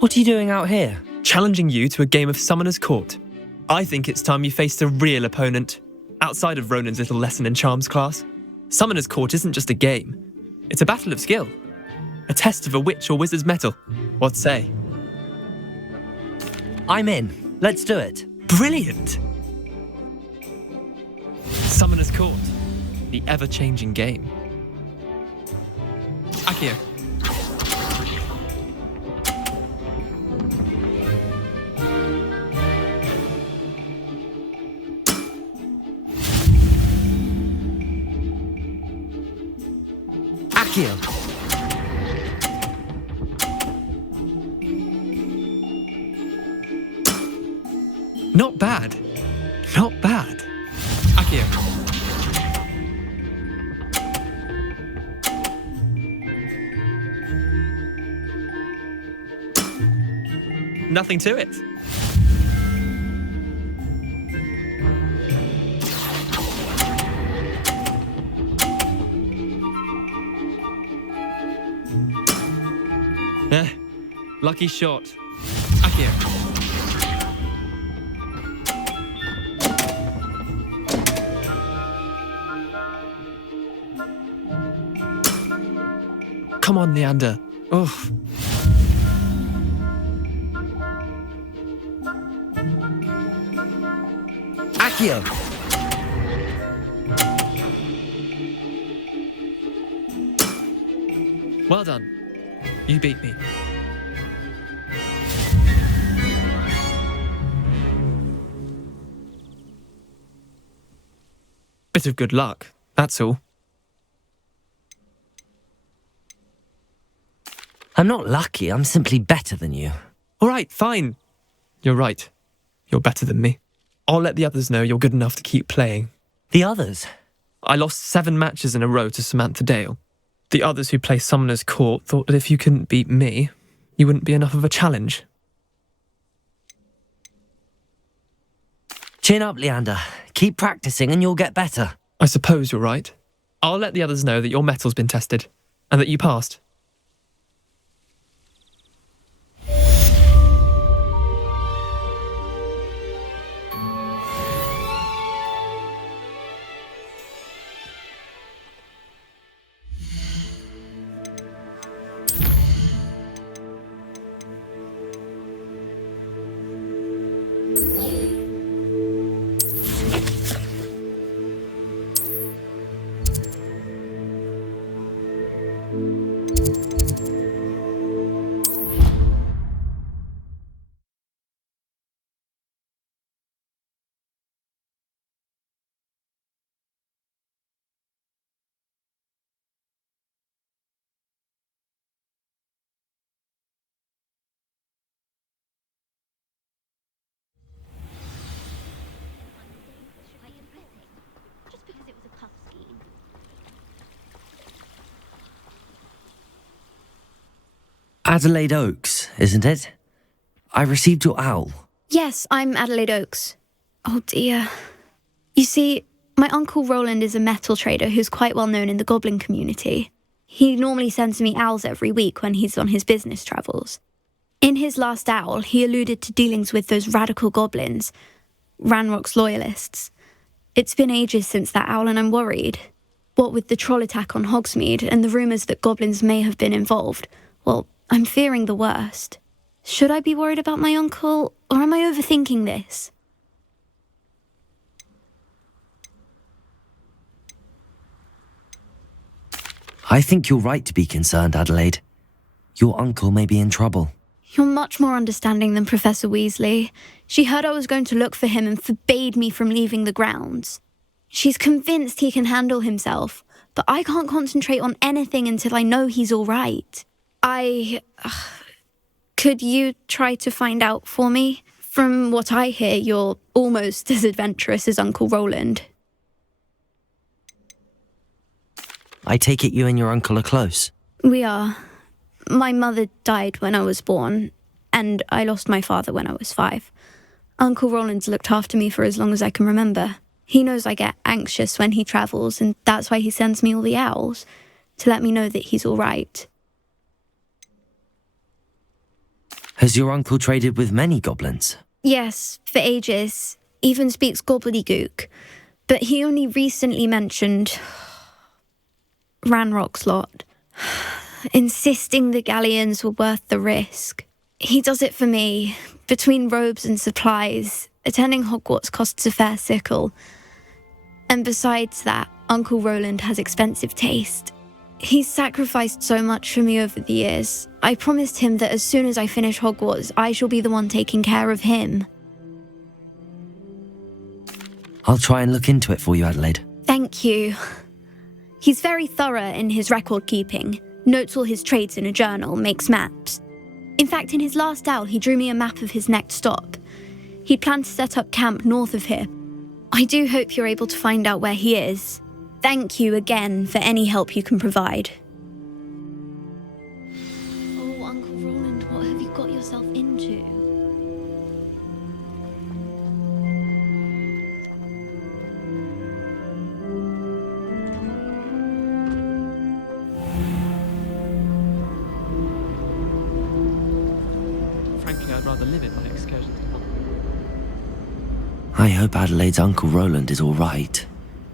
What are you doing out here? Challenging you to a game of Summoner's Court. I think it's time you faced a real opponent, outside of Ronan's little lesson in charms class. Summoner's Court isn't just a game. It's a battle of skill. A test of a witch or wizard's mettle. What say? I'm in. Let's do it. Brilliant! Summoner's Court. The ever-changing game. Akio. Akio. Not bad. Not bad. Akio. Nothing to it. Lucky shot. Akio. Come on, Leander. Oof. Akio. Well done. You beat me. Bit of good luck, that's all. I'm not lucky, I'm simply better than you. All right, fine. You're right. You're better than me. I'll let the others know you're good enough to keep playing. The others? I lost 7 matches in a row to Samantha Dale. The others who play Summoner's Court thought that if you couldn't beat me, you wouldn't be enough of a challenge. Chin up, Leander. Keep practicing and you'll get better. I suppose you're right. I'll let the others know that your metal's been tested, and that you passed. Adelaide Oaks, isn't it? I received your owl. Yes, I'm Adelaide Oaks. Oh dear. You see, my uncle Roland is a metal trader who's quite well known in the goblin community. He normally sends me owls every week when he's on his business travels. In his last owl, he alluded to dealings with those radical goblins, Ranrock's loyalists. It's been ages since that owl and I'm worried. What with the troll attack on Hogsmeade and the rumours that goblins may have been involved, well, I'm fearing the worst. Should I be worried about my uncle, or am I overthinking this? I think you're right to be concerned, Adelaide. Your uncle may be in trouble. You're much more understanding than Professor Weasley. She heard I was going to look for him and forbade me from leaving the grounds. She's convinced he can handle himself, but I can't concentrate on anything until I know he's all right. Could you try to find out for me? From what I hear, you're almost as adventurous as Uncle Roland. I take it you and your uncle are close. We are. My mother died when I was born, and I lost my father when I was 5. Uncle Roland's looked after me for as long as I can remember. He knows I get anxious when he travels, and that's why he sends me all the owls, to let me know that he's all right. Has your uncle traded with many goblins? Yes, for ages. Even speaks gobbledygook. But he only recently mentioned Ranrock's lot, insisting the galleons were worth the risk. He does it for me. Between robes and supplies, attending Hogwarts costs a fair sickle. And besides that, Uncle Roland has expensive taste. He's sacrificed so much for me over the years. I promised him that as soon as I finish Hogwarts, I shall be the one taking care of him. I'll try and look into it for you, Adelaide. Thank you. He's very thorough in his record keeping, notes all his trades in a journal, makes maps. In fact, in his last owl, he drew me a map of his next stop. He'd planned to set up camp north of here. I do hope you're able to find out where he is. Thank you again for any help you can provide. Oh, Uncle Roland, what have you got yourself into? Frankly, I'd rather limit my excursions to one. I hope Adelaide's Uncle Roland is all right.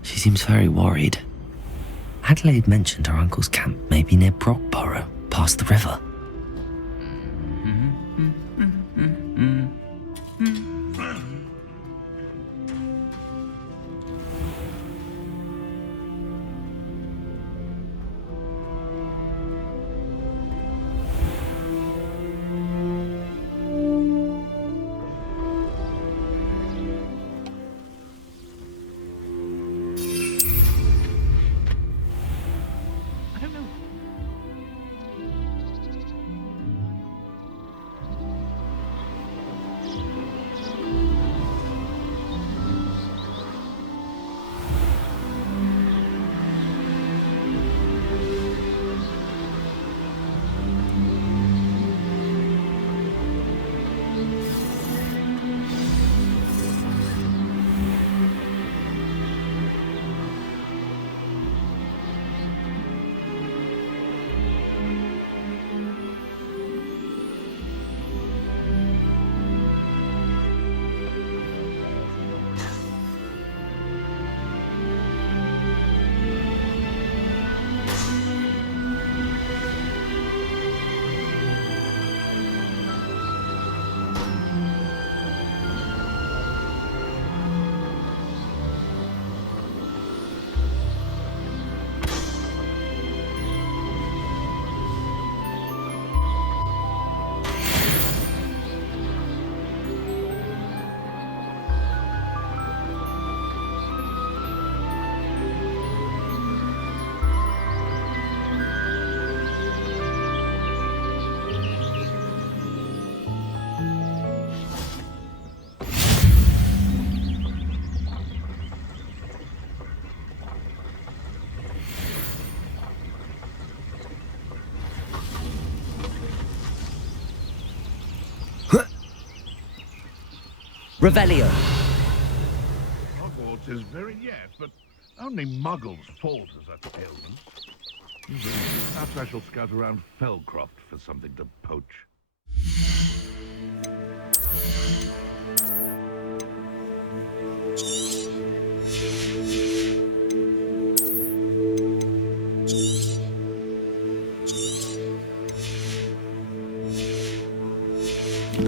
She seems very worried. Adelaide mentioned her uncle's camp may be near Brockborough, past the river. Revelio. Hogwarts is very yes, but only muggles fault as such ailments. Perhaps I shall scout around Felcroft for something to poach. Not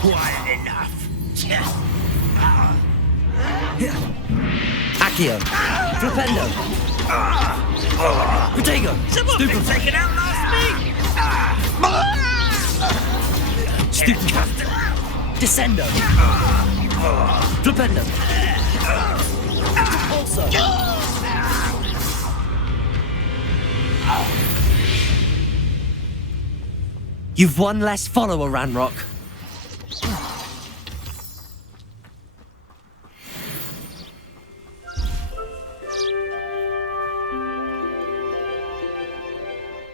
quiet enough. Accio. Flipendo. Protego. Someone's been taken out last week. Stupefy. Descendo. Flipendo. Also. You've one less follower, Ranrock.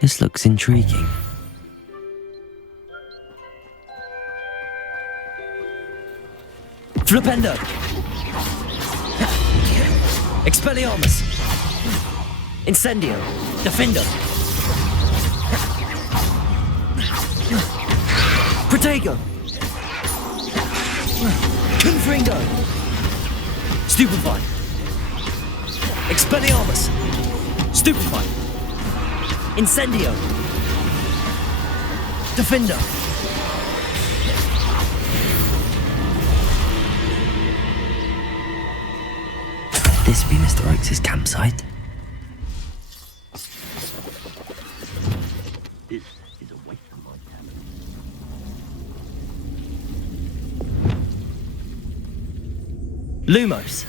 This looks intriguing. Flipendo! Expelliarmus! Incendio! Defendo! Protego! Confringo! Stupefy! Expelliarmus! Stupefy! Incendio! Defender! This be Mr. Oakes' campsite. This is a waste of my time. Lumos.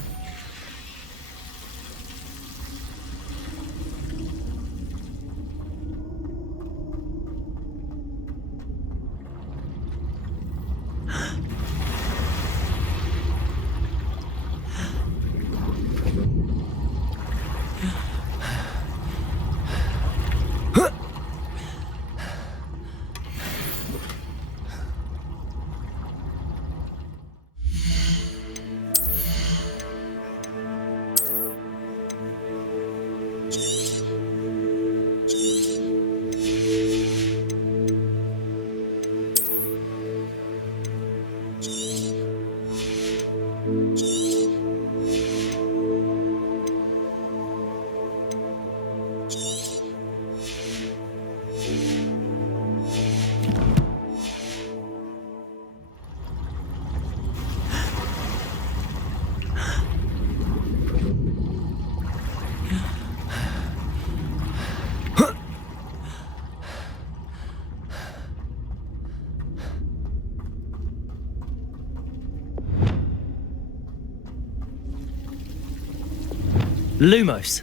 Lumos.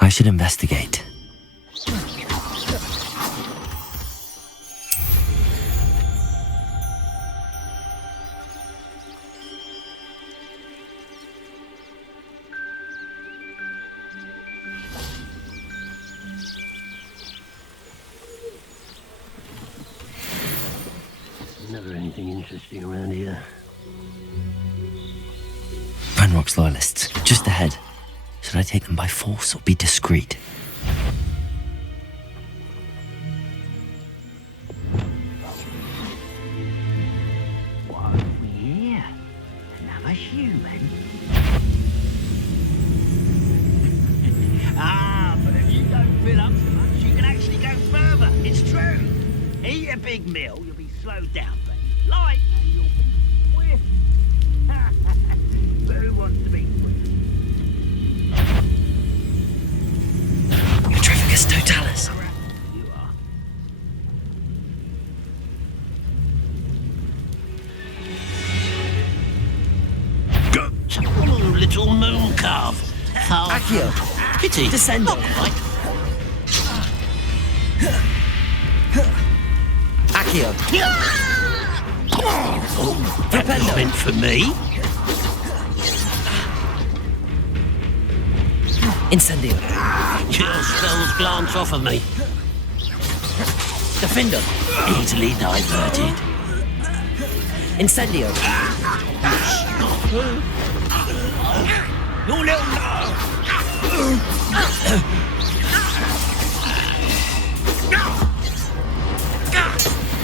I should investigate. Never anything interesting around here. Ranrock's loyalists, just ahead. Should I take them by force or be discreet? What have we here? Another human? But if you don't fill up so much, you can actually go further. It's true. Eat a big meal, you'll be slowed down, but light and you'll be swift. But who wants to be swift? Petrificus totalis. You are. Oh, little moon calf. Accio. Pity. Descendo. Not quite. Accio. That was meant for me. Incendio. Chill spells glance off of me. Defender. Easily diverted. Incendio. Your little...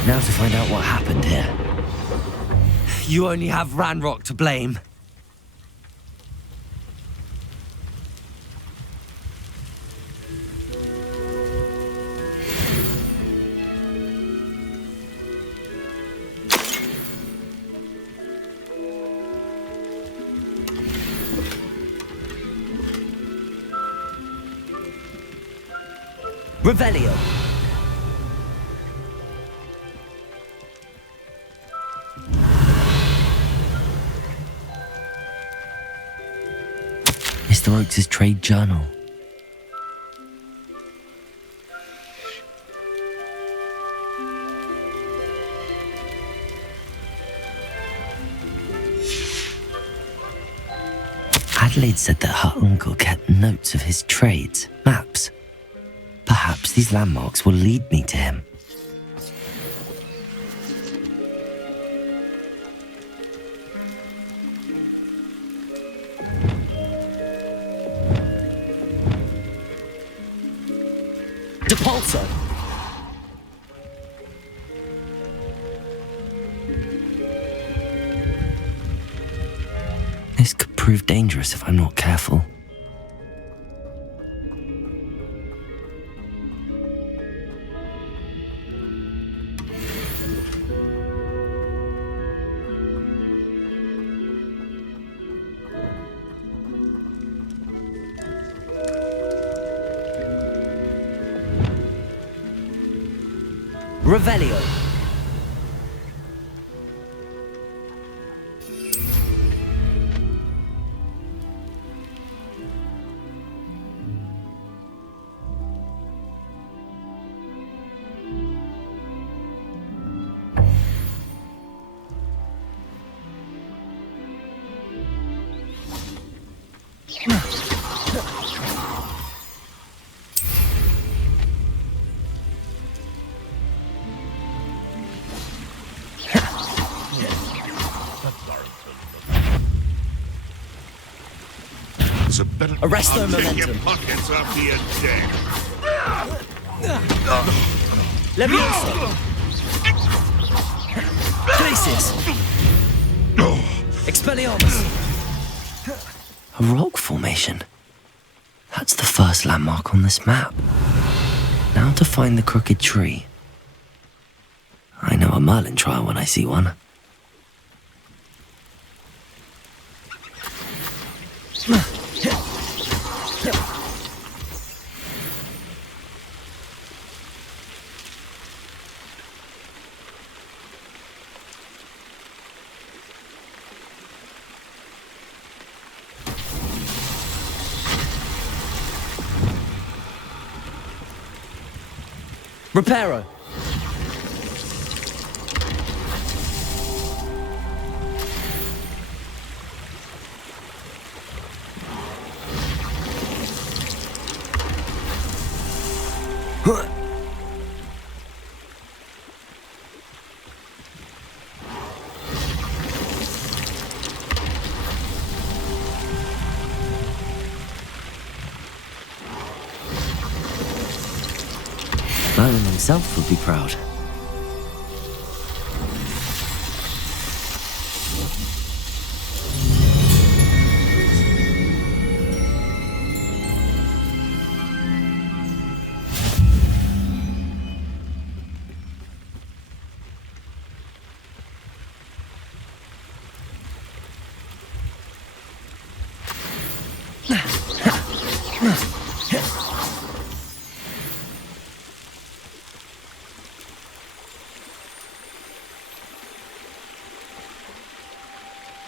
Now to find out what happened here. You only have Ranrock to blame. Revelio. Mr. Oakes' trade journal. Adelaide said that her uncle kept notes of his trades, maps. Perhaps these landmarks will lead me to him. Depulso! This could prove dangerous if I'm not careful. Revelio. Arresto momentum. Pockets up the deck. Levioso. Glacius. Expelliarmus. A rock formation. That's the first landmark on this map. Now to find the crooked tree. I know a Merlin trial when I see one. Reparo. Merlin himself would be proud.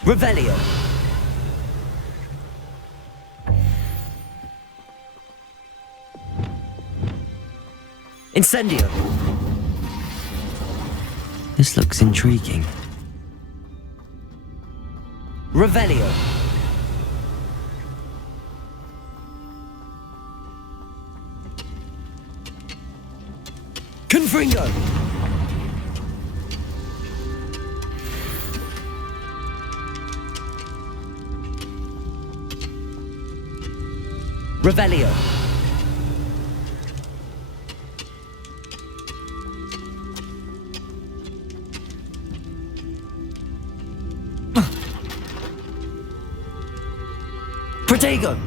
Revelio. Incendio. This looks intriguing. Revelio. Fringo! Revelio. Protego.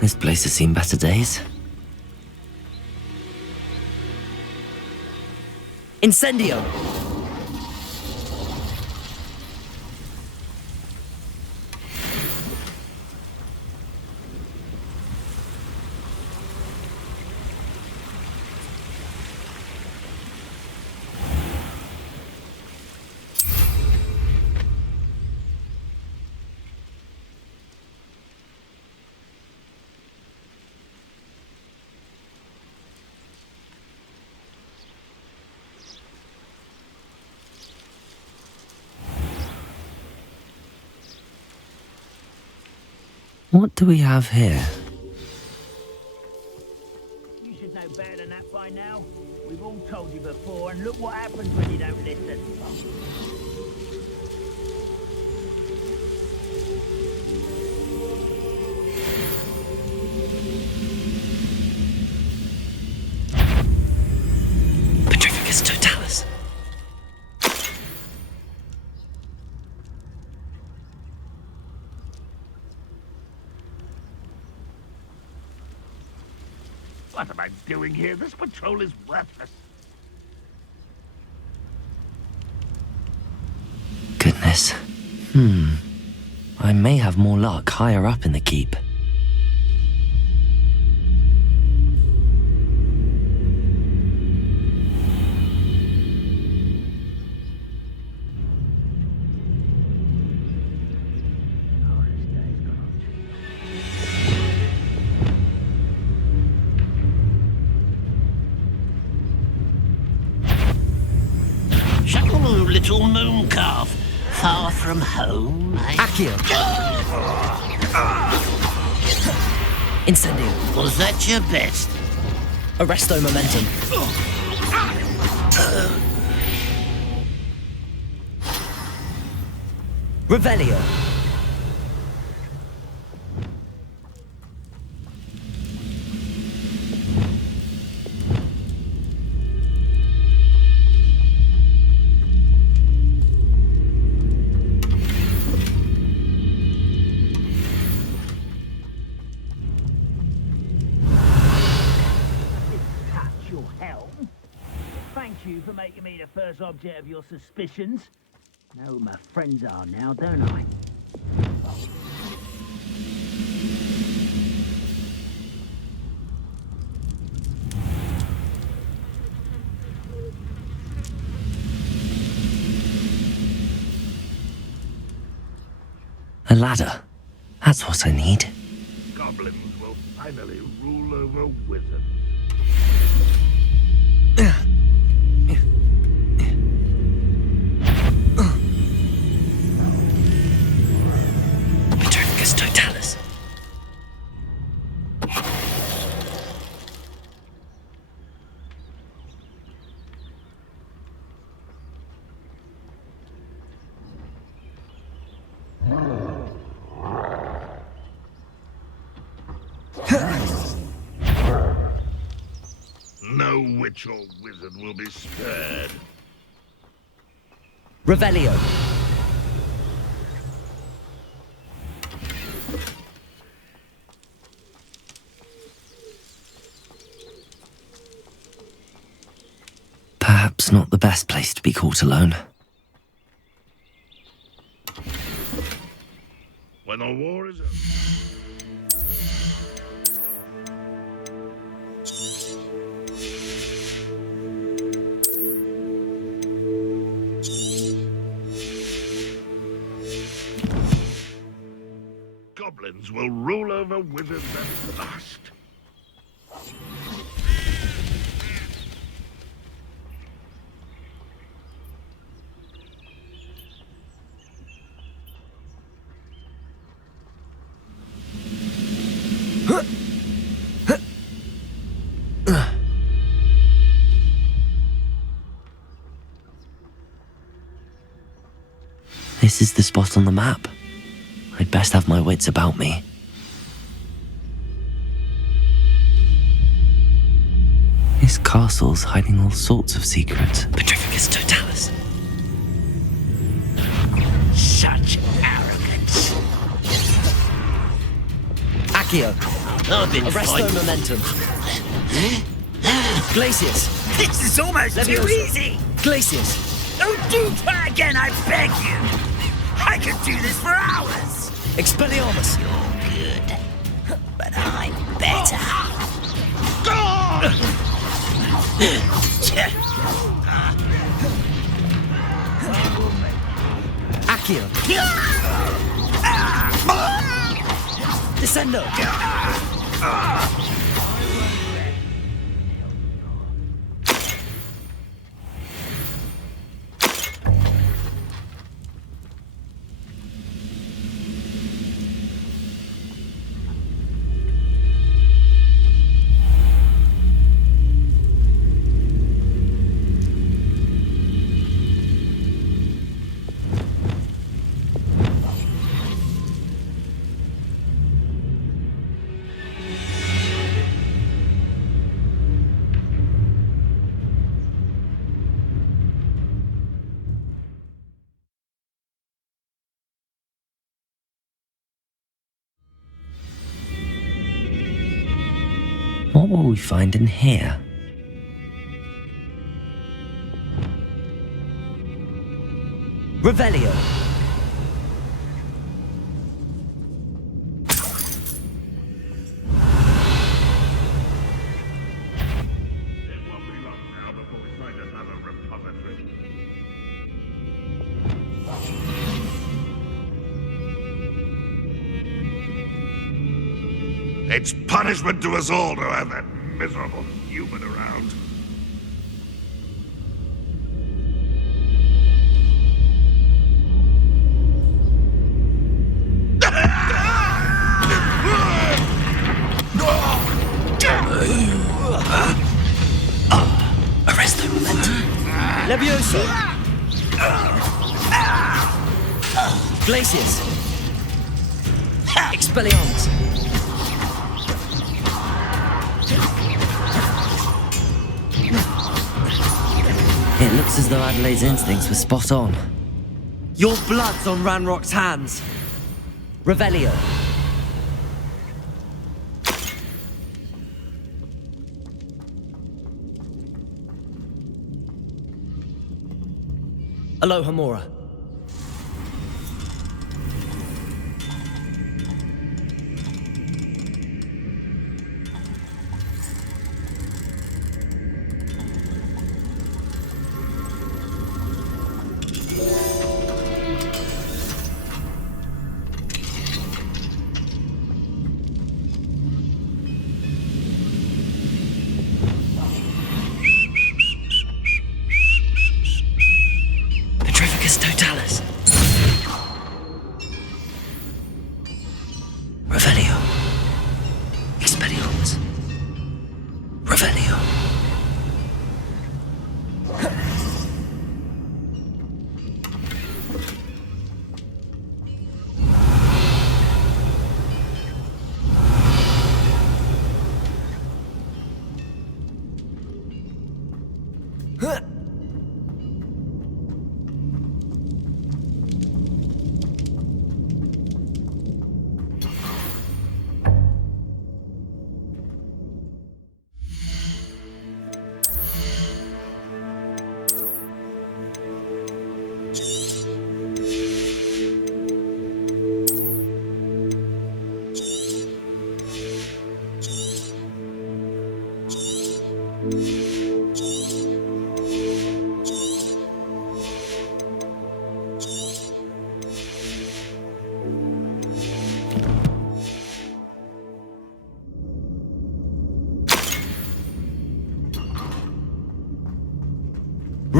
This place has seen better days. Incendio! What do we have here? You should know better than that by now. We've all told you before, and look what happens when you don't listen. Petrificus totalis. What am I doing here? This patrol is worthless. Goodness. I may have more luck higher up in the keep. Shakaloo, little moon calf. Far from home, eh? Accio! Incendio! Was that your best? Arresto momentum. Revelio. Touch your helm. Thank you for making me the first object of your suspicions. Know who my friends are now, don't I? A ladder. That's what I need. Goblins will finally rule over wizards. Petrificus totalis. No witch or wizard will be spared. Revelio. best place to be caught alone. When the war is over. Goblins will rule over wizards at last. This is the spot on the map. I'd best have my wits about me. This castle's hiding all sorts of secrets. Petrificus totalis. Such arrogance. Accio. I've been Arresto fighting. momentum. Glacius. This is almost too Leviosa. easy. Glacius. Don't do that again, I beg you. I could do this for hours. Expelliarmus. You're good, but I'm better. Accio. Descendo. What will we find in here? Revelio. It won't be long now before we find another repository. It's punishment to us all to have that miserable human around. Arresto momentum. Leviosa. Glacius. Expelliarmus. It looks as though Adelaide's instincts were spot on. Your blood's on Ranrock's hands. Revelio. Alohomora. Petrificus totalis.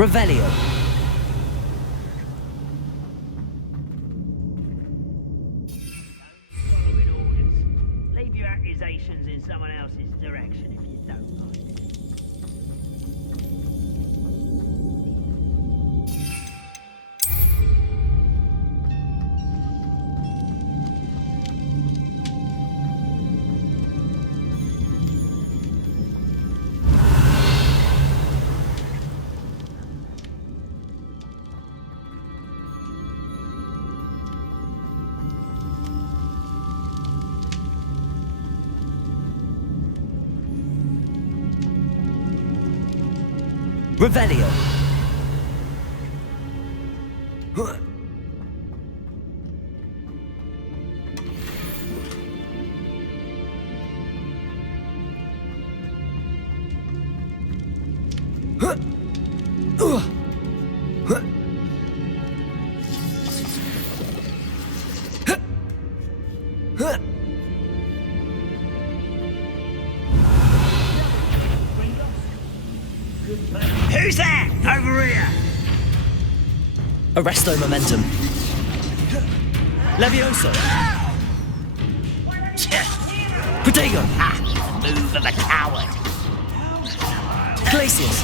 Revelio. Following orders. Leave your accusations in someone else's direction if you don't mind. Revelio. Who's that? Over here! Arresto momentum. Levioso. Protego. Move of a coward. Glacius.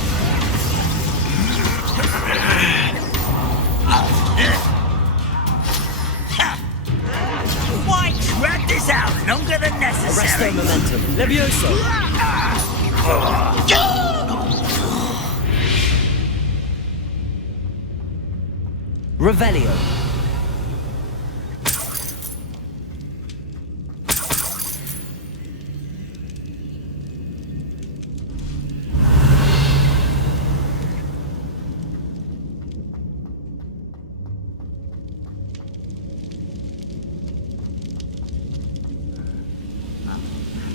Why drag this out longer than Arresto necessary? momentum. Levioso. Revelio.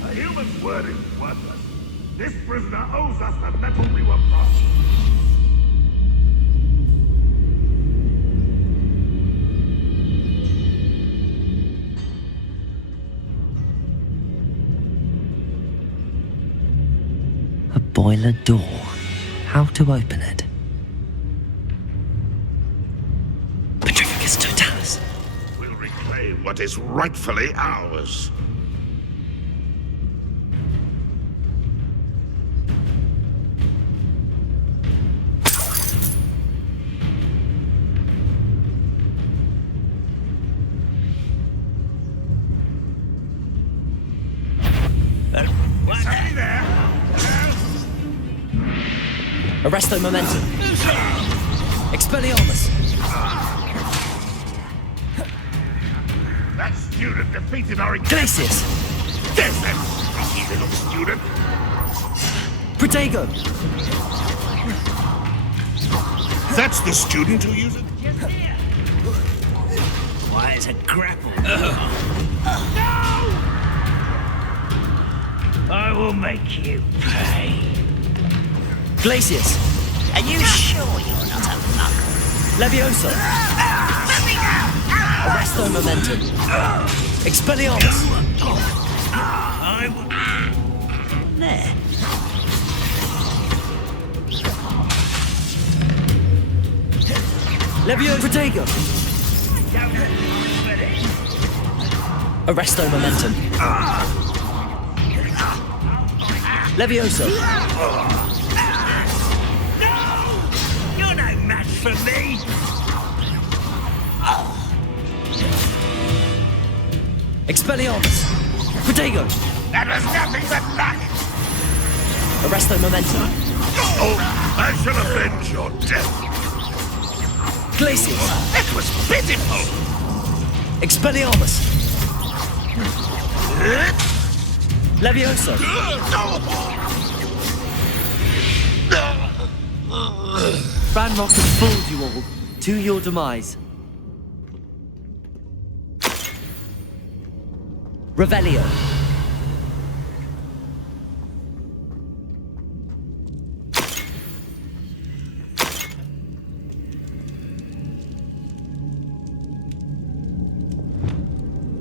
A human's word is worthless. This prisoner owes us the metal we were promised. A boiler door. How to open it? Petrificus totalis. We'll reclaim what is rightfully ours. Stay there! Arresto momentum. Expelliarmus. That student defeated our Glacius. There's that sneaky little student! Protego. That's the student who uses... Why, it's a grapple. I will make you pay. Glacius. Are you sure you're not a mug? Levioso. Arresto momentum. Expelliarmus. There. Levioso. Protego. Arresto momentum. Levioso. You're no match for me. Expelliarmus. Protego. That was nothing but luck! Arresto momentum. Oh, I shall avenge your death! Glacius. That was pitiful! Expelliarmus. Levioso. Ranrock has fooled you all to your demise. Revelio.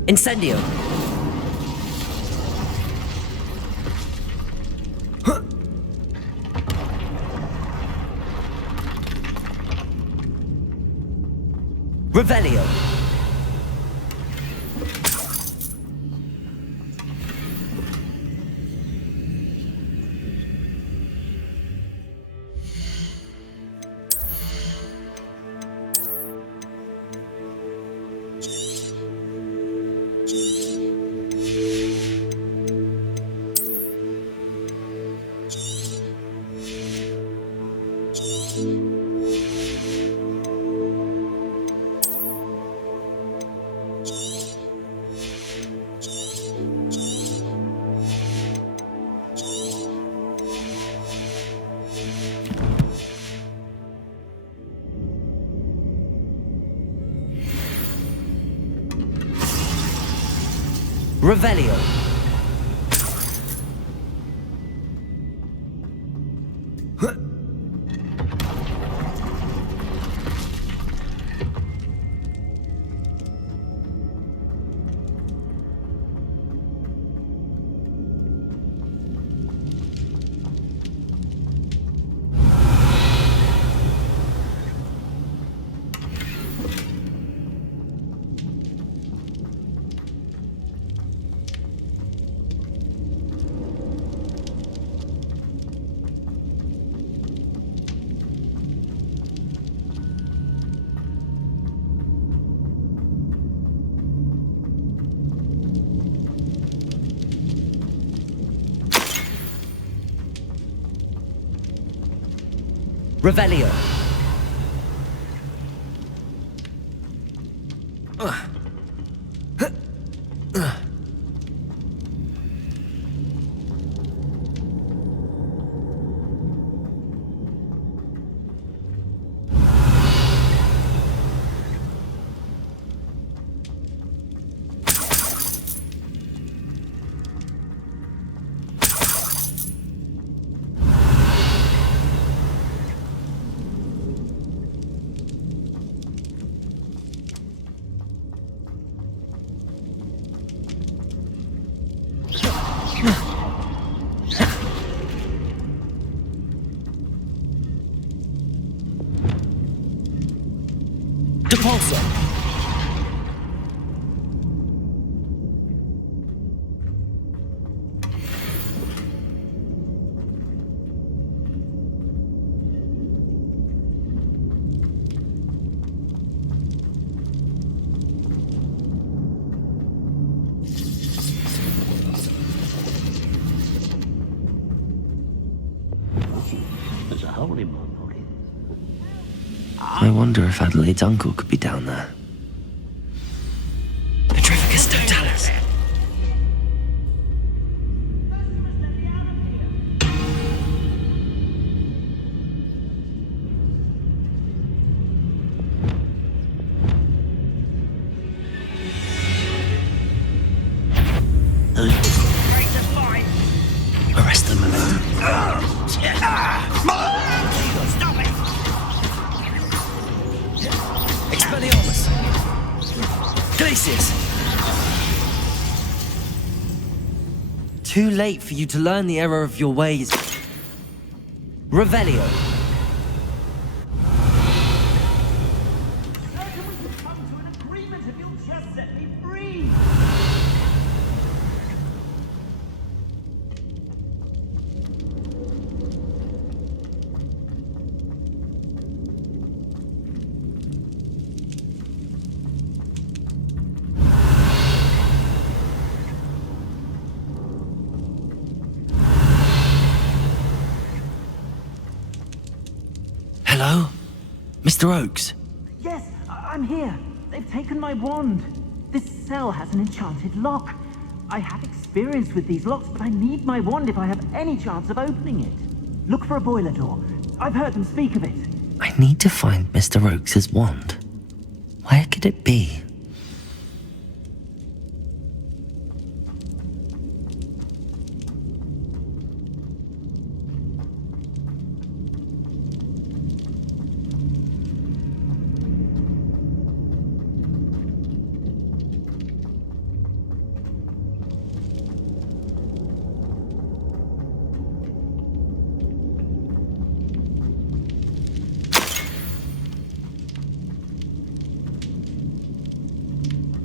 Incendio. Revelio. Revelio. Revelio. Depulso. There's a hole in my pocket. I wonder if Adelaide's uncle could be down there. Petrificus totalis. Great to fight. Arrest the momentum. Stop it! Expelliarmus. Glacius. Too late for you to learn the error of your ways. Revelio. Certain we could come to an agreement if you'll just set me free. Hello? Mr. Oakes? Yes, I'm here. They've taken my wand. This cell has an enchanted lock. I have experience with these locks, but I need my wand if I have any chance of opening it. Look for a boiler door. I've heard them speak of it. I need to find Mr. Oakes' wand. Where could it be?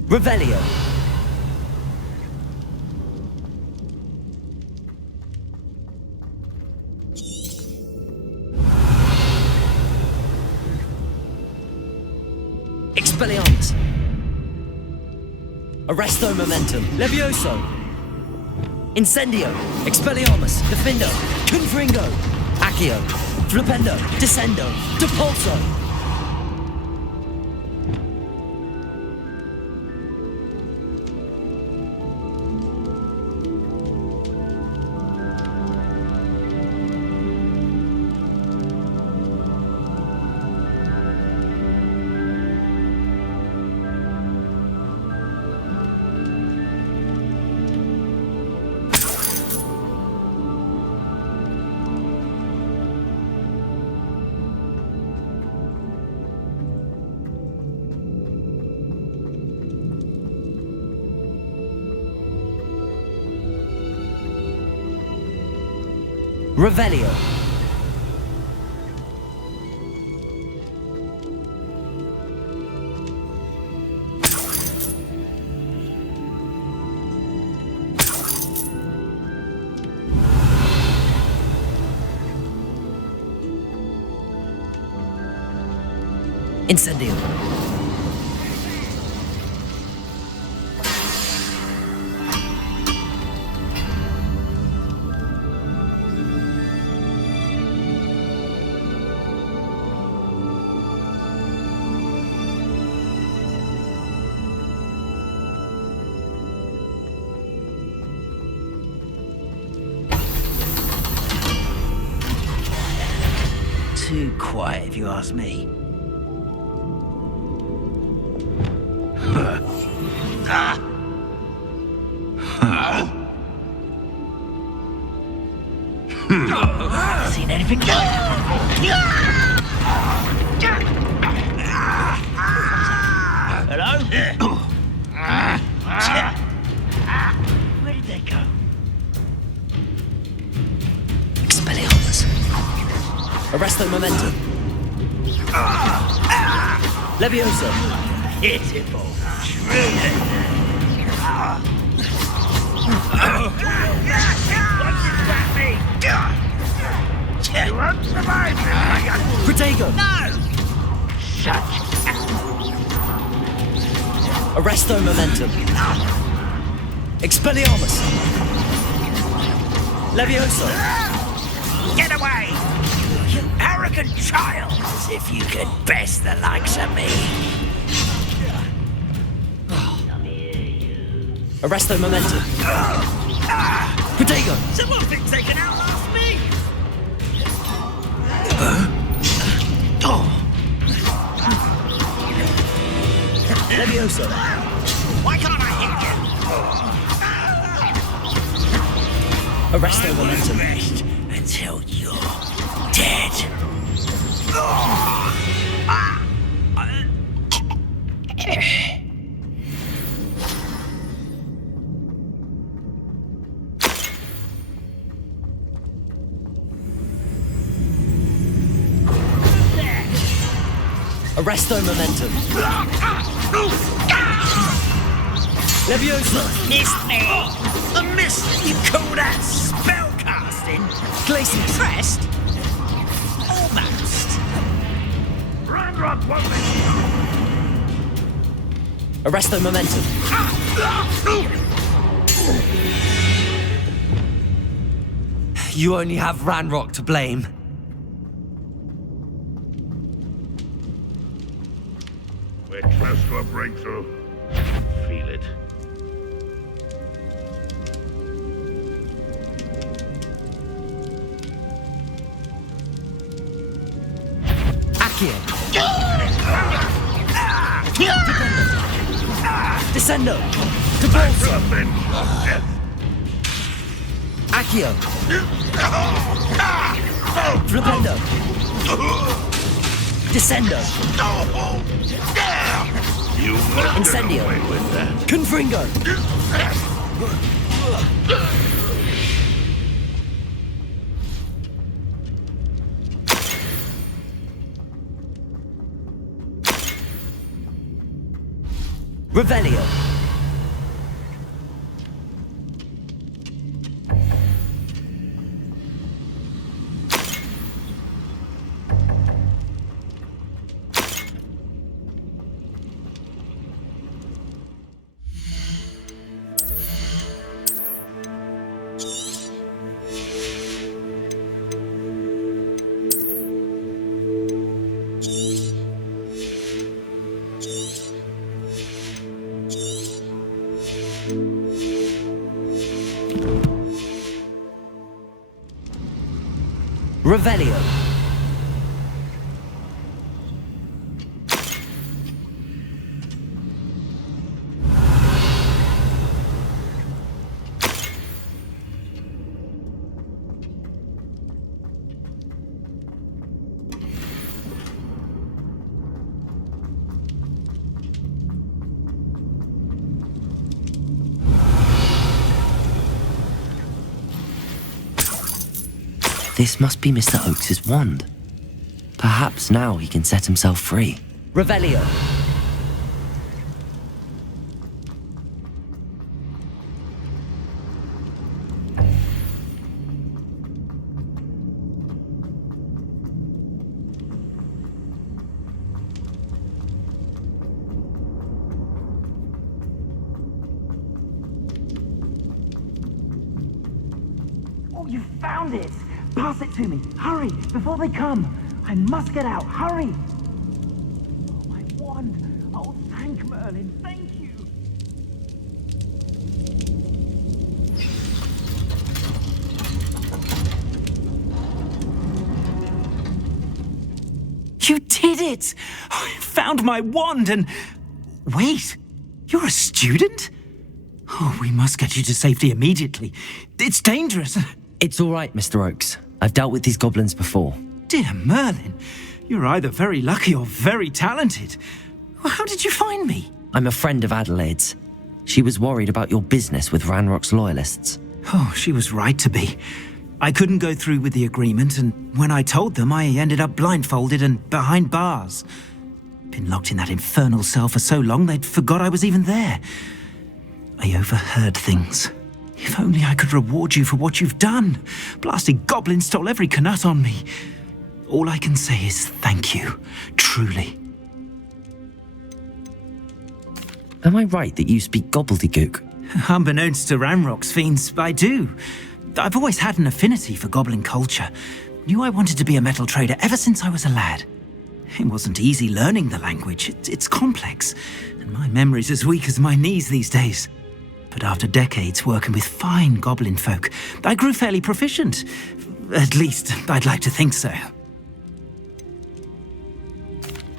Revelio. Expelliarmus. Arresto Momentum. Levioso. Incendio. Expelliarmus. Defendo. Confringo. Accio. Flipendo. Descendo. Depulso. Revelio. Incendio. Too quiet, if you ask me. Seen anything good? Hello? Where did they go? Expelliarmus. Arresto Momentum. Levioso. Pitiful. You won't survive this, my young woman. Protego. No! Such Arresto Momentum. Expelliarmus. Levioso. Get away! You arrogant child! As if you could best the likes of me. Arresto Momentum. Protego. Someone thinks they can outlast me! Levioso. Why can't I hit you? Arresto Momentum. Rest until you're dead. Arresto Momentum. Levioso. Missed me! A miss! You call that spellcasting? Glacius. Pressed? Almost. Ranrock won't let Arresto Momentum. You only have Ranrock to blame. We're close to a breakthrough. Feel it. Accio. Descendo. Depulso. Death. Accio. Flipendo. Descendo. You won't Incendio. get away with that. Confringo. Revelio. Revelio. This must be Mr. Oakes's wand. Perhaps now he can set himself free. Revelio. Oh, you found it! Pass it to me. Hurry, before they come. I must get out. Hurry! Oh, my wand. Oh, thank Merlin. Thank you. You did it! I found my wand and... Wait, you're a student? Oh, we must get you to safety immediately. It's dangerous. It's all right, Mr. Oakes. I've dealt with these goblins before. Dear Merlin, you're either very lucky or very talented. Well, how did you find me? I'm a friend of Adelaide's. She was worried about your business with Ranrock's loyalists. Oh, she was right to be. I couldn't go through with the agreement, and when I told them, I ended up blindfolded and behind bars. Been locked in that infernal cell for so long, they'd forgot I was even there. I overheard things. If only I could reward you for what you've done. Blasted goblin stole every canut on me. All I can say is thank you, truly. Am I right that you speak gobbledygook? Unbeknownst to Ranrock's fiends, I do. I've always had an affinity for goblin culture. Knew I wanted to be a metal trader ever since I was a lad. It wasn't easy learning the language. It's complex, and my memory's as weak as my knees these days. But after decades working with fine goblin folk, I grew fairly proficient. At least, I'd like to think so.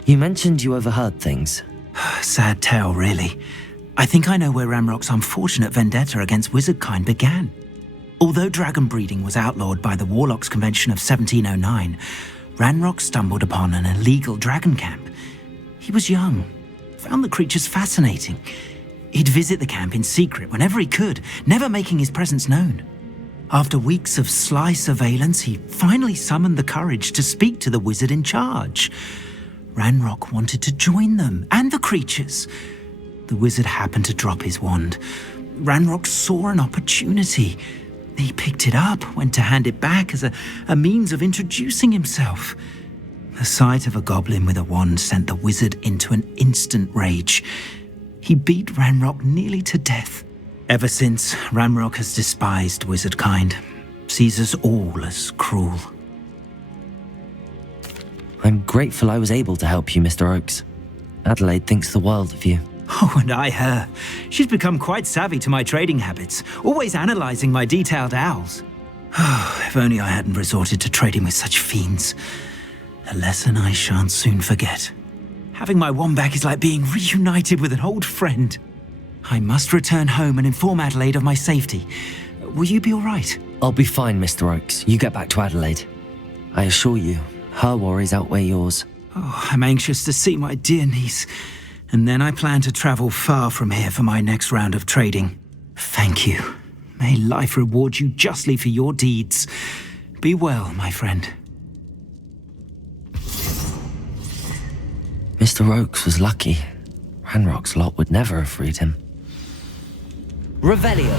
You mentioned you overheard things. Sad tale, really. I think I know where Ranrock's unfortunate vendetta against wizardkind began. Although dragon breeding was outlawed by the Warlocks Convention of 1709, Ranrock stumbled upon an illegal dragon camp. He was young, found the creatures fascinating. He'd visit the camp in secret whenever he could, never making his presence known. After weeks of sly surveillance, he finally summoned the courage to speak to the wizard in charge. Ranrock wanted to join them and the creatures. The wizard happened to drop his wand. Ranrock saw an opportunity. He picked it up, went to hand it back as a means of introducing himself. The sight of a goblin with a wand sent the wizard into an instant rage. He beat Ranrock nearly to death. Ever since, Ranrock has despised wizardkind, sees us all as cruel. I'm grateful I was able to help you, Mr. Oakes. Adelaide thinks the world of you. Oh, and I her. She's become quite savvy to my trading habits, always analysing my detailed owls. Oh, if only I hadn't resorted to trading with such fiends. A lesson I shan't soon forget. Having my wand back is like being reunited with an old friend. I must return home and inform Adelaide of my safety. Will you be all right? I'll be fine, Mr. Oakes. You get back to Adelaide. I assure you, her worries outweigh yours. Oh, I'm anxious to see my dear niece. And then I plan to travel far from here for my next round of trading. Thank you. May life reward you justly for your deeds. Be well, my friend. Mr. Oakes was lucky. Ranrock's lot would never have freed him. Revelio.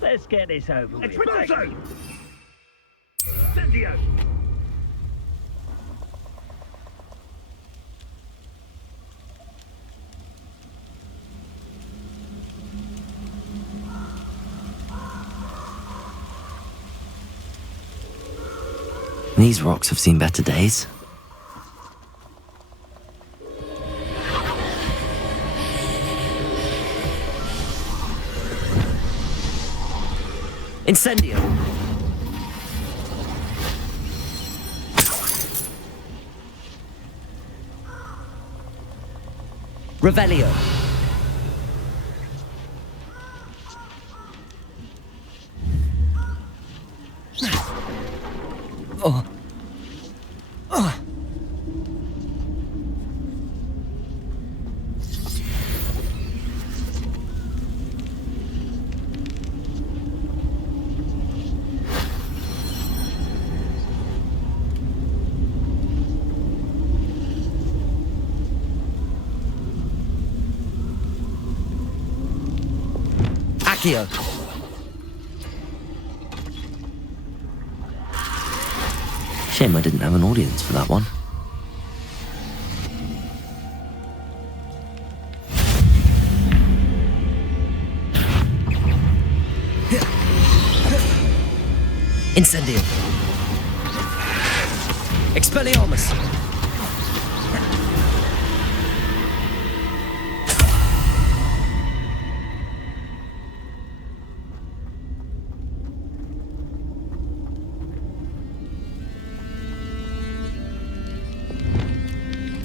Let's get this over with. Expedito! Incendio! These rocks have seen better days. Incendio. Revelio. Accio. Shame I didn't have an audience for that one. Incendio. Expelliarmus.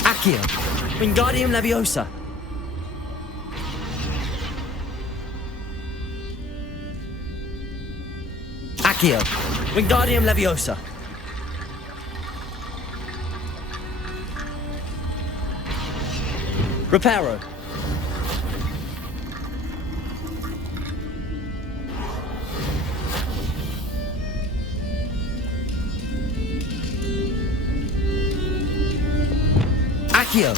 Accio. Wingardium Leviosa. Accio. Wingardium Leviosa. Reparo. Accio.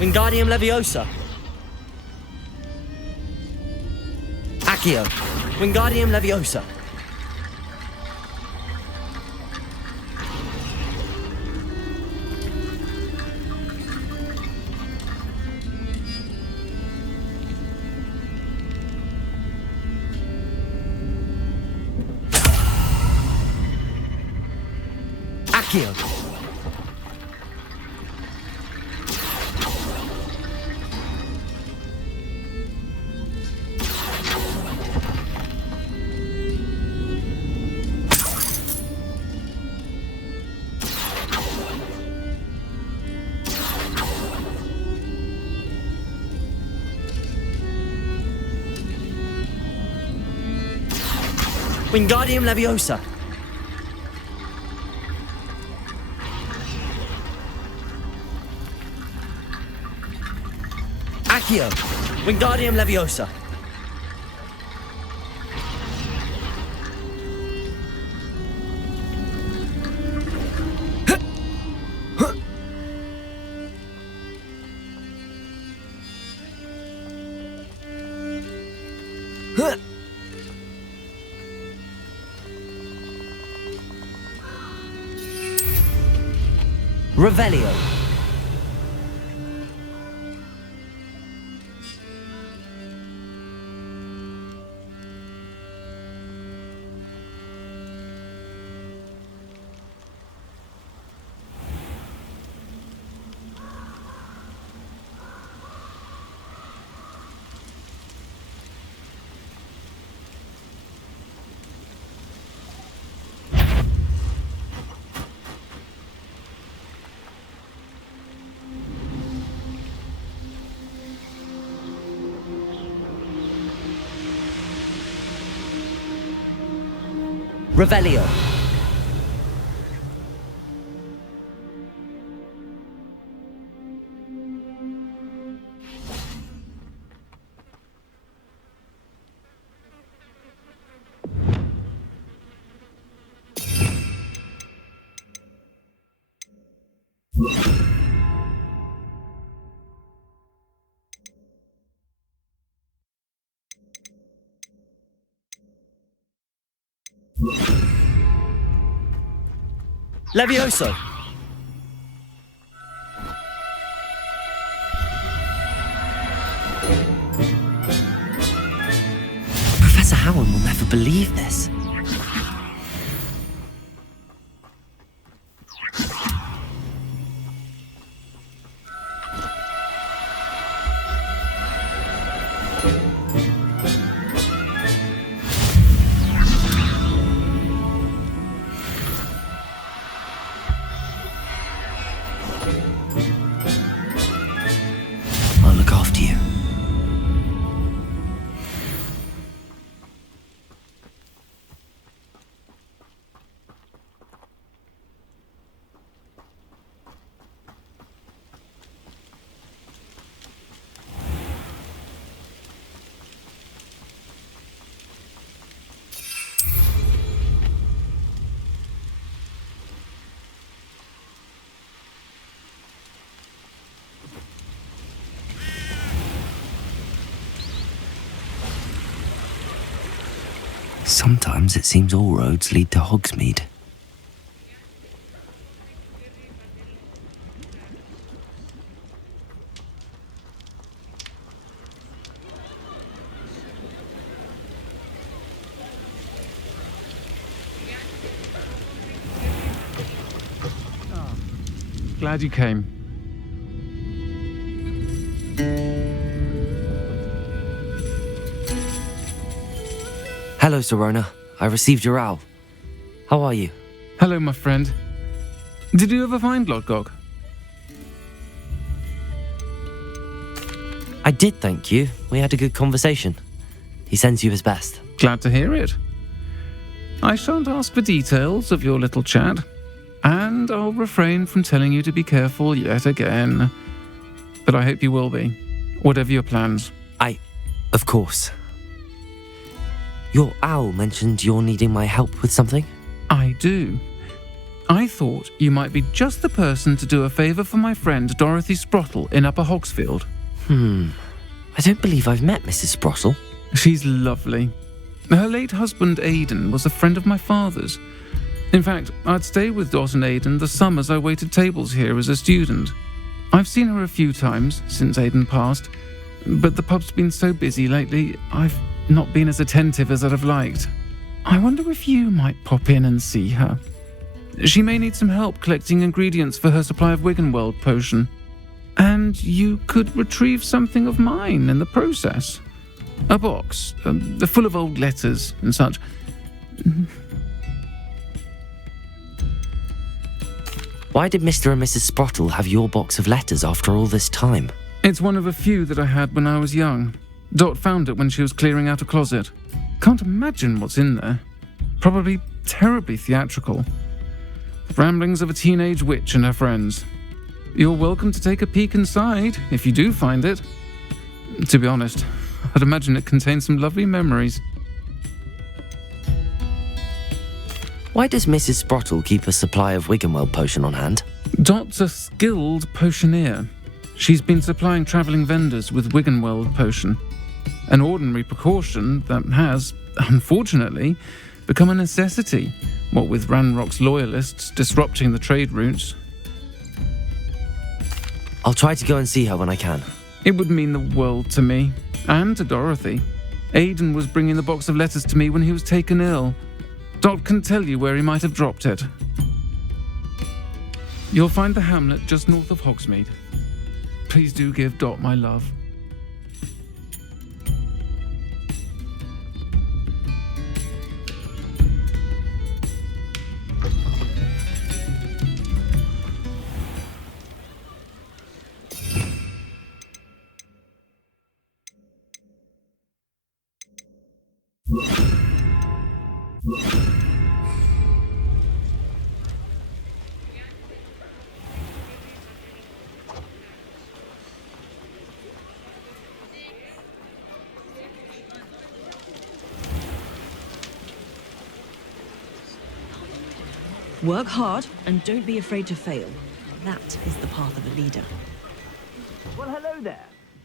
Wingardium Leviosa. Accio, Wingardium Leviosa. Accio. Wingardium Leviosa. Accio, Wingardium Leviosa. Revelio. Revelio. Levioso. Professor Howard will never believe this. I'll look after you. Sometimes it seems all roads lead to Hogsmeade. Glad you came. Hello, Serona. I received your owl. How are you? Hello, my friend. Did you ever find Lodgok? I did, thank you. We had a good conversation. He sends you his best. Glad to hear it. I shan't ask for details of your little chat, and I'll refrain from telling you to be careful yet again. But I hope you will be, whatever your plans. Of course. Your owl mentioned you're needing my help with something? I do. I thought you might be just the person to do a favour for my friend Dorothy Sprottle in Upper Hogsfield. I don't believe I've met Mrs. Sprottle. She's lovely. Her late husband, Aidan, was a friend of my father's. In fact, I'd stay with Dot and Aidan the summers I waited tables here as a student. I've seen her a few times since Aidan passed, but the pub's been so busy lately, I've not been as attentive as I'd have liked. I wonder if you might pop in and see her. She may need some help collecting ingredients for her supply of Wiggenweld potion. And you could retrieve something of mine in the process. A box, full of old letters and such. Why did Mr. and Mrs. Sprottle have your box of letters after all this time? It's one of a few that I had when I was young. Dot found it when she was clearing out a closet. Can't imagine what's in there. Probably terribly theatrical. Ramblings of a teenage witch and her friends. You're welcome to take a peek inside, if you do find it. To be honest, I'd imagine it contains some lovely memories. Why does Mrs. Sprottle keep a supply of Wiggenweld potion on hand? Dot's a skilled potioneer. She's been supplying travelling vendors with Wiggenweld potion. An ordinary precaution that has, unfortunately, become a necessity, what with Ranrock's loyalists disrupting the trade routes. I'll try to go and see her when I can. It would mean the world to me, and to Dorothy. Aidan was bringing the box of letters to me when he was taken ill. Dot can tell you where he might have dropped it. You'll find the hamlet just north of Hogsmeade. Please do give Dot my love. Work hard and don't be afraid to fail. That is the path of a leader. Well, hello there.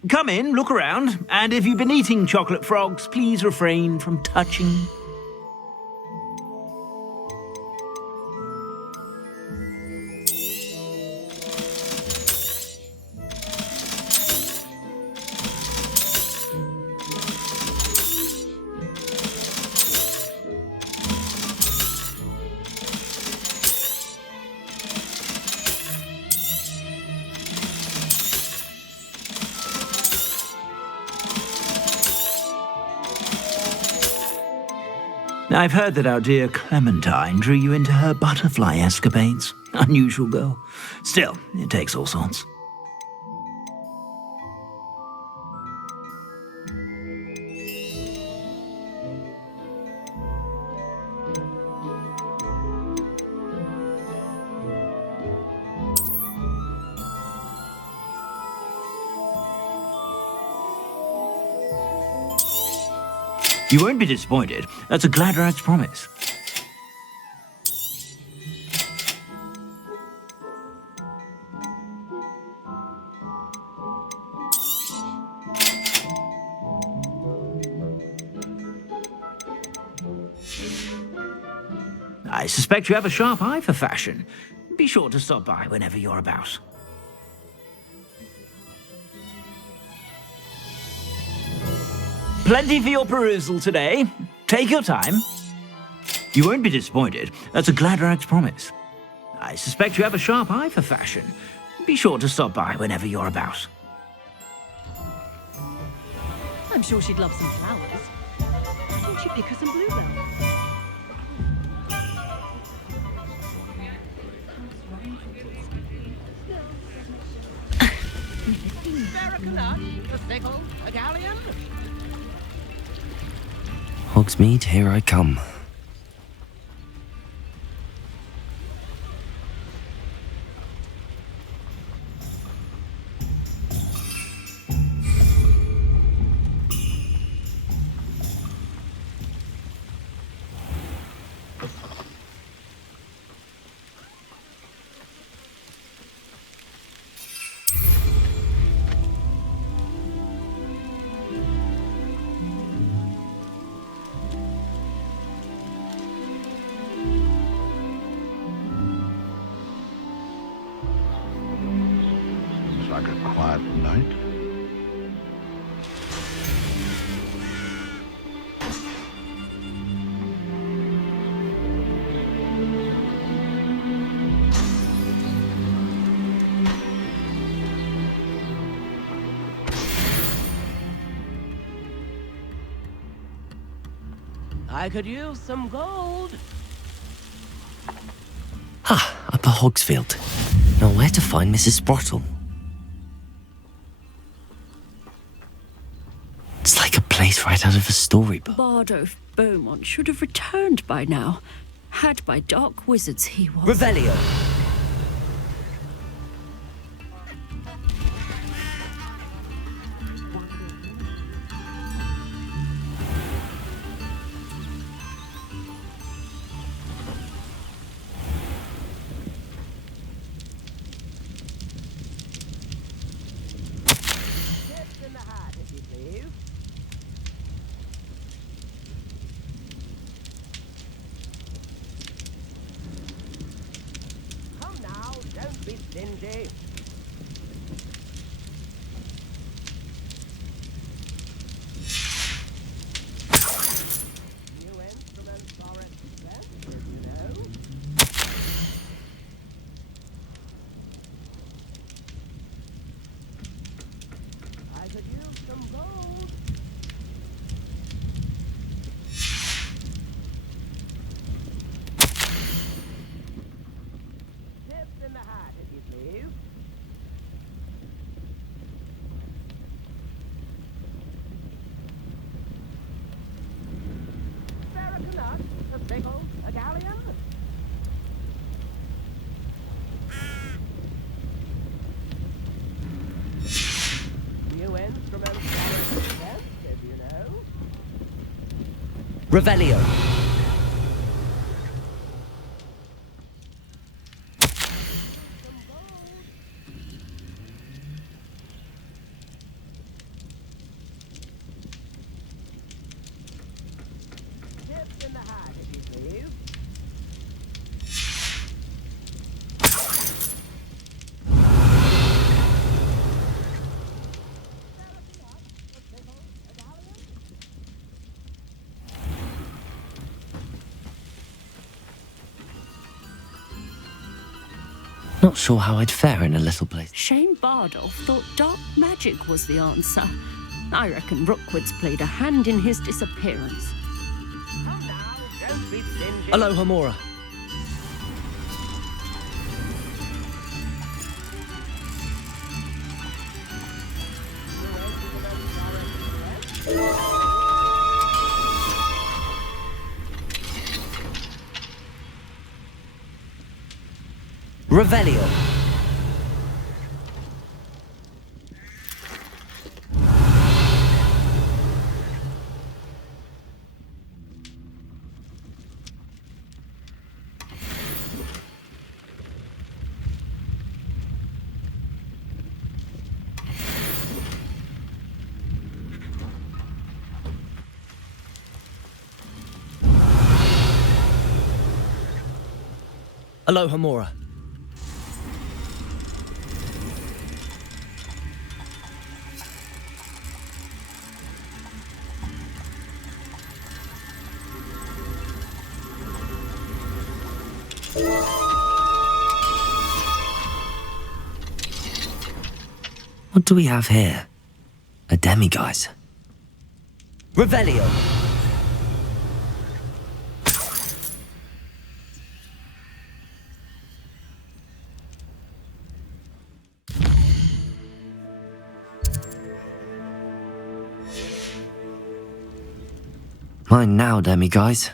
Come in, look around, and if you've been eating chocolate frogs, please refrain from touching. I've heard that our dear Clementine drew you into her butterfly escapades. Unusual girl. Still, it takes all sorts. You won't be disappointed. That's a Gladrad's promise. I suspect you have a sharp eye for fashion. Be sure to stop by whenever you're about. Plenty for your perusal today. Take your time. You won't be disappointed. That's a Gladrad's promise. I suspect you have a sharp eye for fashion. Be sure to stop by whenever you're about. I'm sure she'd love some flowers. Why don't you pick her some bluebells? A galleon? Hogsmeade, here I come. right? I could use some gold. Ah, up at Hogsfield. Now where to find Mrs. Sprottle? It's like a place right out of a storybook. Bardo Beaumont should have returned by now. Had by dark wizards he was. Revelio. Revelio. Not sure how I'd fare in a little place. Shane Bardolph thought dark magic was the answer. I reckon Rookwood's played a hand in his disappearance. Aloha Mora. Revelio. Aloha Mora. What do we have here? A demiguise. Revelio. Mine now, demiguise.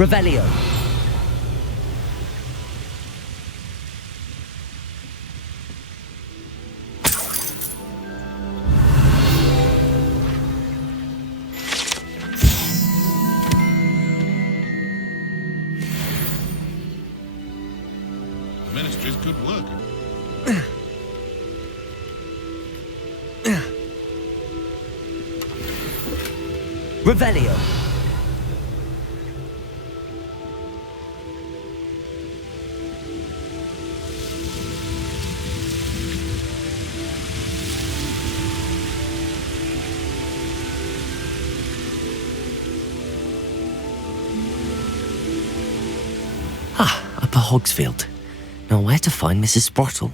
Revelio. Revelio. Upper Hogsfield. Now where to find Mrs. Sprottle?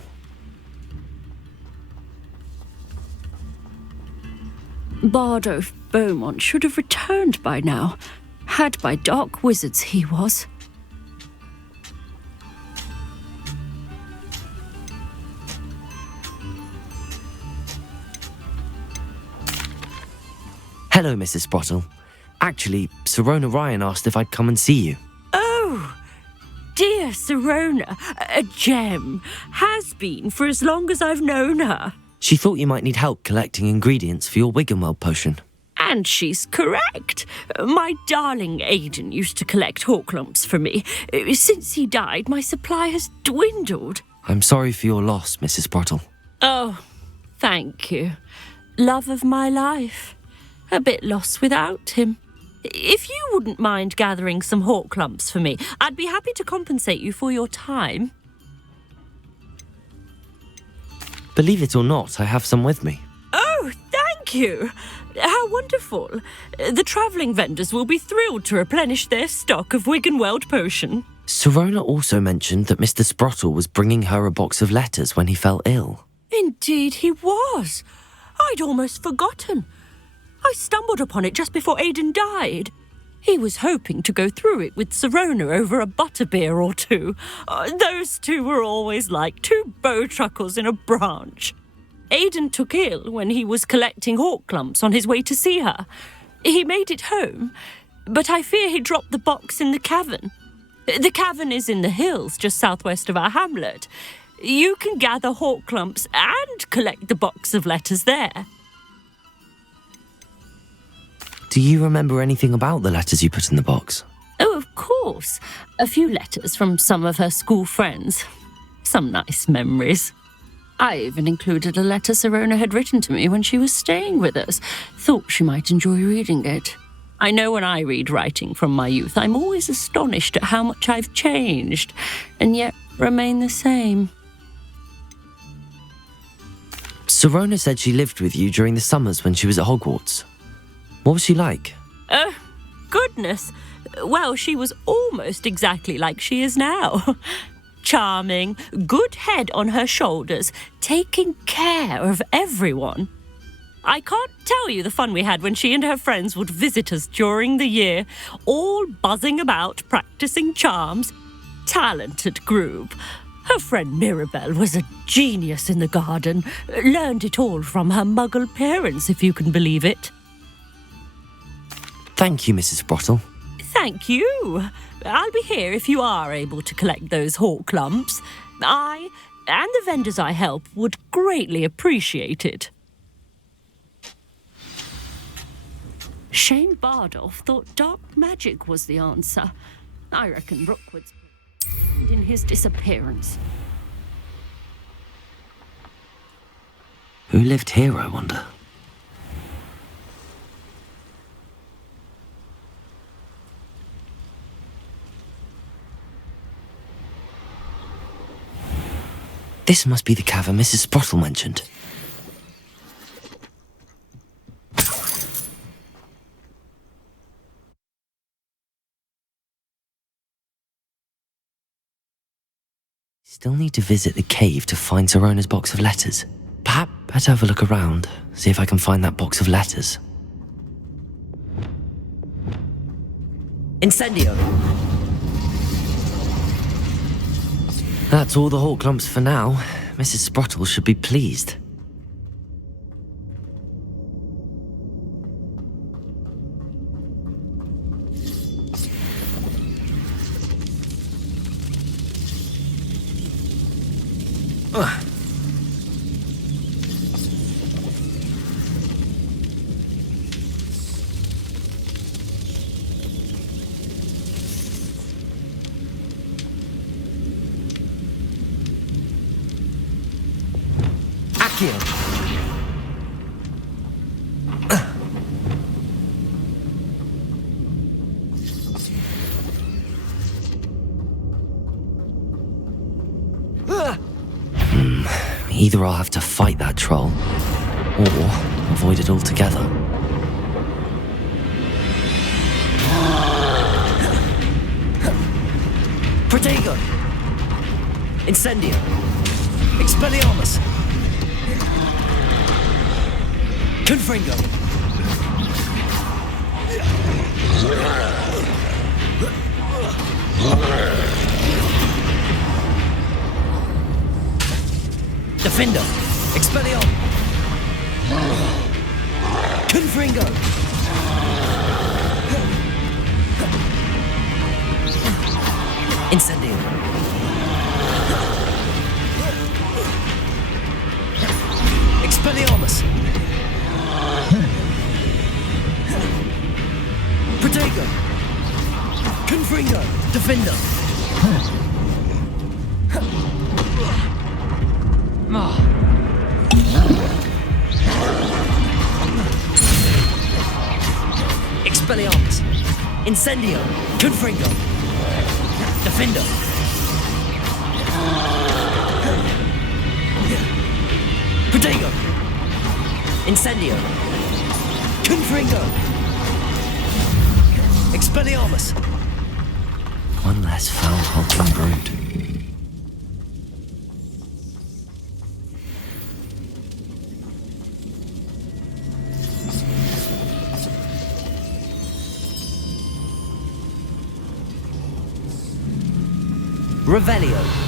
Bardolph Beaumont should have returned by now. Had by dark wizards he was. Hello, Mrs. Sprottle. Actually, Sirona Ryan asked if I'd come and see you. Oh, dear Sirona, a gem. Has been for as long as I've known her. She thought you might need help collecting ingredients for your Wiggenweld potion. And she's correct. My darling Aidan used to collect Horklumps for me. Since he died, my supply has dwindled. I'm sorry for your loss, Mrs. Sprottle. Oh, thank you. Love of my life. A bit lost without him. If you wouldn't mind gathering some Horklumps for me, I'd be happy to compensate you for your time. Believe it or not, I have some with me. Oh, thank you. How wonderful. The travelling vendors will be thrilled to replenish their stock of Wiggenweld potion. Sirona also mentioned that Mr. Sprottle was bringing her a box of letters when he fell ill. Indeed he was. I'd almost forgotten. I stumbled upon it just before Aidan died. He was hoping to go through it with Sirona over a butterbeer or two. Those two were always like two bowtruckles in a branch. Aidan took ill when he was collecting Horklumps on his way to see her. He made it home, but I fear he dropped the box in the cavern. The cavern is in the hills just southwest of our hamlet. You can gather Horklumps and collect the box of letters there. Do you remember anything about the letters you put in the box? Oh, of course. A few letters from some of her school friends. Some nice memories. I even included a letter Sirona had written to me when she was staying with us. Thought she might enjoy reading it. I know when I read writing from my youth, I'm always astonished at how much I've changed, and yet remain the same. Sirona said she lived with you during the summers when she was at Hogwarts. What was she like? Oh, goodness. Well, she was almost exactly like she is now. Charming, good head on her shoulders, taking care of everyone. I can't tell you the fun we had when she and her friends would visit us during the year, all buzzing about, practicing charms. Talented group. Her friend Mirabelle was a genius in the garden. Learned it all from her muggle parents, if you can believe it. Thank you, Mrs. Sprottle. Thank you. I'll be here if you are able to collect those Horklumps. I and the vendors I help would greatly appreciate it. Shane Bardolph thought dark magic was the answer. I reckon Rookwood's in his disappearance. Who lived here, I wonder? This must be the cavern Mrs. Sprottle mentioned. Still need to visit the cave to find Sirona's box of letters. Perhaps better have a look around, see if I can find that box of letters. Incendio! That's all the Horklumps for now. Mrs. Sprottle should be pleased. Either I'll have to fight that troll, or avoid it altogether. Protego! Incendio! Expelliarmus! Confringo! Defendo! Expelliarmus! Confringo! Incendio! Expelliarmus! Protego! Confringo! Defendo! Expelliarmus! Incendio! Confringo! Defendo! Protego! Incendio! Confringo! Expelliarmus! One less foul hulking brood. Revelio.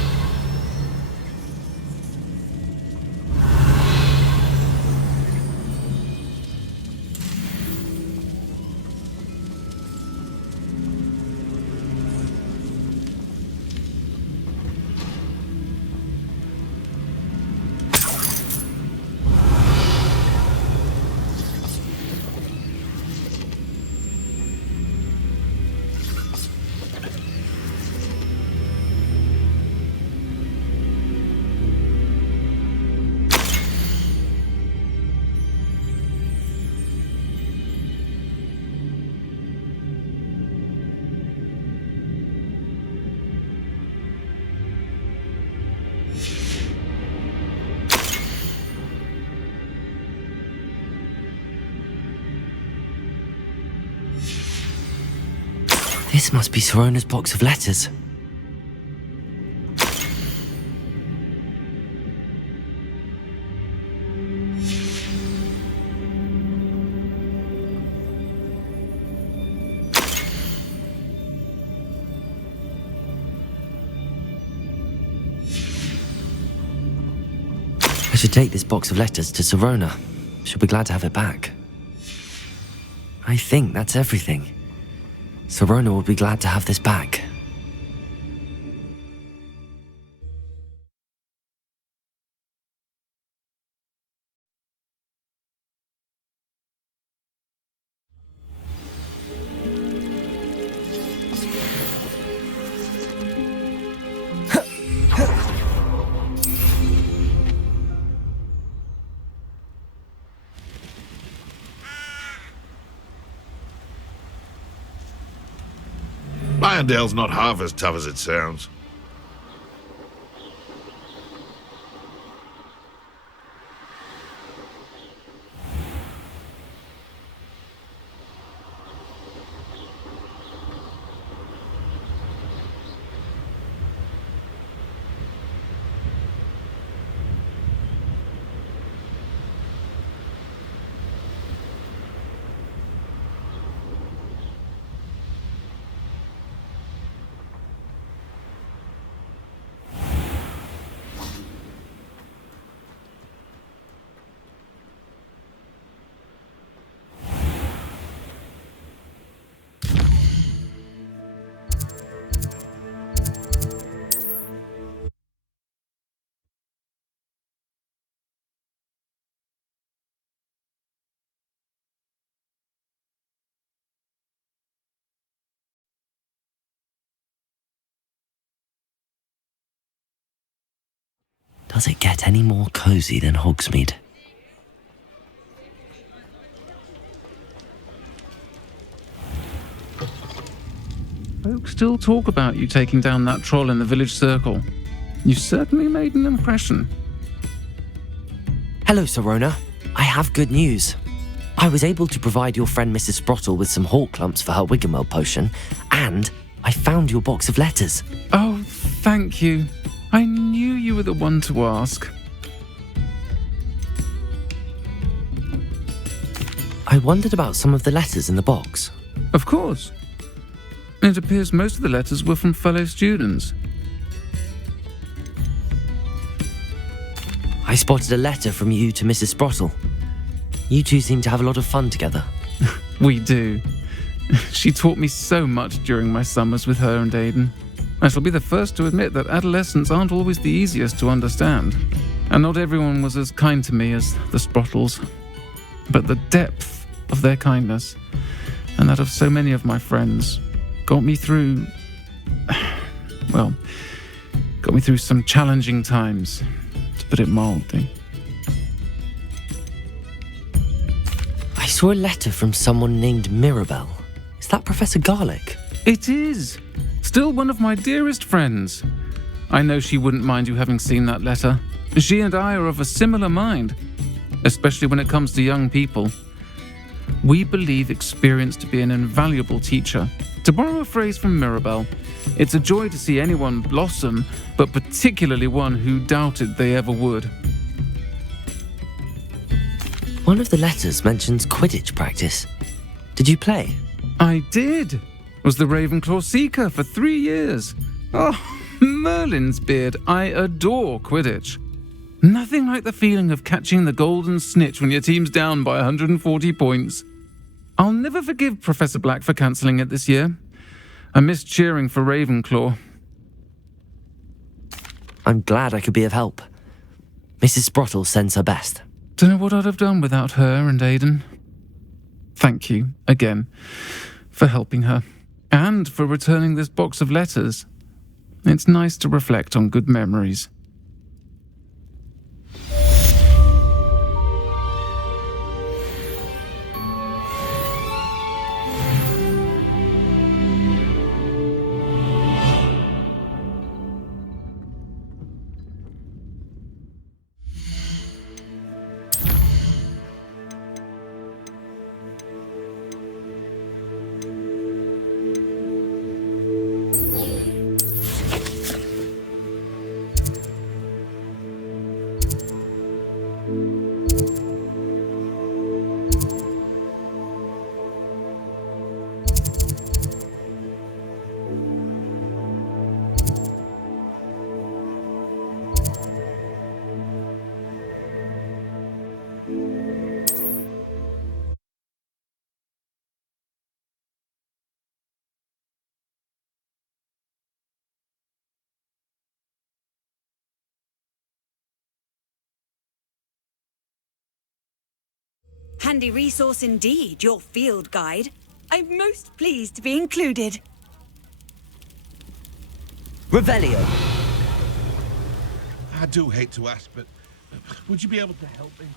This must be Sirona's box of letters. I should take this box of letters to Sirona. She'll be glad to have it back. I think that's everything. Sirona will be glad to have this back. Lyondale's not half as tough as it sounds. Does it get any more cozy than Hogsmeade? Folks still talk about you taking down that troll in the village circle. You certainly made an impression. Hello, Sirona. I have good news. I was able to provide your friend Mrs. Sprottle with some hawk clumps for her Wiggenweld potion, and I found your box of letters. Oh, thank you. I knew you were the one to ask. I wondered about some of the letters in the box. Of course. It appears most of the letters were from fellow students. I spotted a letter from you to Mrs. Sprottle. You two seem to have a lot of fun together. We do. She taught me so much during my summers with her and Aidan. I shall be the first to admit that adolescents aren't always the easiest to understand. And not everyone was as kind to me as the Sprottles. But the depth of their kindness, and that of so many of my friends, got me through some challenging times, to put it mildly. I saw a letter from someone named Mirabelle. Is that Professor Garlick? It is. Still one of my dearest friends. I know she wouldn't mind you having seen that letter. She and I are of a similar mind, especially when it comes to young people. We believe experience to be an invaluable teacher. To borrow a phrase from Mirabelle, it's a joy to see anyone blossom, but particularly one who doubted they ever would. One of the letters mentions Quidditch practice. Did you play? I did. Was the Ravenclaw Seeker for 3 years. Oh, Merlin's beard. I adore Quidditch. Nothing like the feeling of catching the golden snitch when your team's down by 140 points. I'll never forgive Professor Black for cancelling it this year. I missed cheering for Ravenclaw. I'm glad I could be of help. Mrs. Sprottle sends her best. Don't know what I'd have done without her and Aidan. Thank you, again, for helping her, and for returning this box of letters. It's nice to reflect on good memories. Handy resource indeed, your field guide. I'm most pleased to be included. Revelio. I do hate to ask, but would you be able to help me?